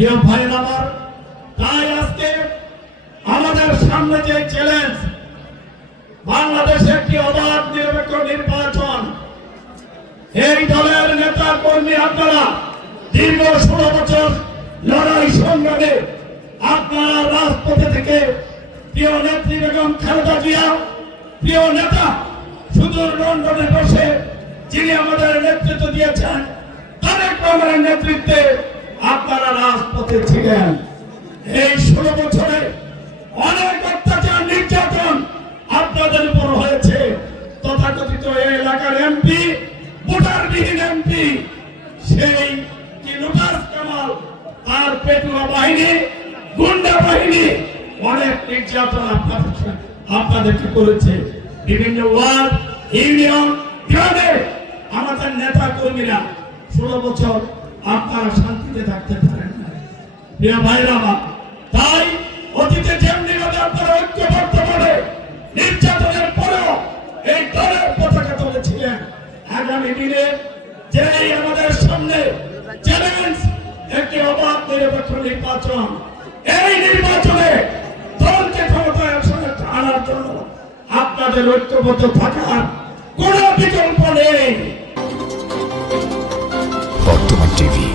প্রিয় আমার, তাই আজকে আমাদের সামনে যে চ্যালেঞ্জ বাংলাদেশে একটি অবাধ, নিরপেক্ষ নির্বাচন। এই দলের নেতা কর্মী আপনারা দীর্ঘ ষোলো বছর লড়াই সংগ্রামে আপনারা রাজপথে থেকে প্রিয় নেত্রী বেগম খালেদা জিয়া, প্রিয় নেতা সুদূর লন্ডনে বসে যিনি আমাদের নেতৃত্ব দিয়েছেন, তারেক রহমানের নেতৃত্বে ছিলেন। এই ষোলো বছরে অনেক অত্যাচার নির্যাতন আপনাদের উপর হয়েছে। তথাকথিত এলাকার এমপি ভোটারবিহীন এমপি সেই কি কামাল, তার পেটুয়া বাহিনী, গুন্ডা বাহিনী, অনেক নির্যাতন আপনাদের আপনাদেরকে করেছে। বিভিন্ন ওয়ার্ড, ইউনিয়ন, গ্রামে আমাদের নেতা কর্মীরা ষোলো বছর আপনারা শান্তিতে থাকতে পারেন। প্রিয় ভাইরা আমার, তাই অতীতে যেমনি ভাবে আপনারা ঐক্যবদ্ধ করে নির্যাতনের পরেও এই দলের পতাকা তুলেছিলেন, আগামী দিনে যেই আমাদের সামনে চ্যালেঞ্জ একটি অবাধ নিরপেক্ষ নির্বাচন, এই নির্বাচনে দলকে ক্ষমতায় আনার জন্য আপনাদের ঐক্যবদ্ধ থাকার কোনো বিকল্প নেই। বর্তমান টিভি